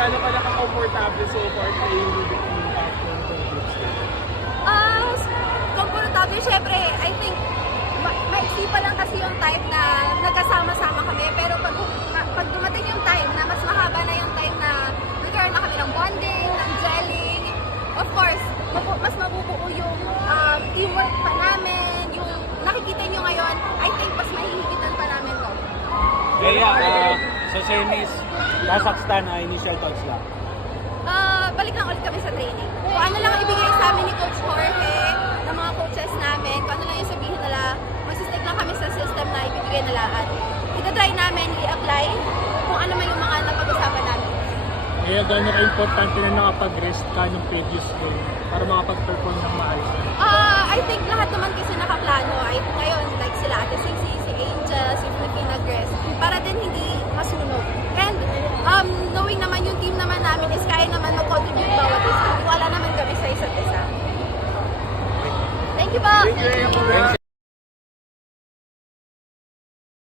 gaano ka naka-comfortable so far playing with the team after the group stage? Komportable, syempre, I think, maiksi pa lang kasi yung time na nagkasama-sama kami, pero pag dumating yung time na mas mahaba na yung time na nagkaroon na kami ng bonding, ng gelling, of course, mas mabubuo yung teamwork pa namin, yung nakikita nyo ngayon, I think mas mahihigitan pa namin to. So sir Miss, Kazakhstan ay initial thoughts lang. Balik lang ulit kami sa training. Kung ano lang ibigay sa amin ni Coach Jorge, ng mga coaches namin, kung ano lang yung sabihin nila, magsistick lang kami sa system na ibibigay nila at itatry namin i-apply kung ano man yung mga napag-usapan namin. Kaya gano'n ka-importante na nakapag-rest ka ng previous game para makapag-perform ng maayos? I think lahat naman kasi nakaplano. Ngayon, like sila Ate Sixi, si Angel, si Filipina Grace, para din hindi masunog. And knowing naman yung team naman namin is kaya naman mag-contribute bawat isa. Wala naman kami sa isa't isa. Thank you po!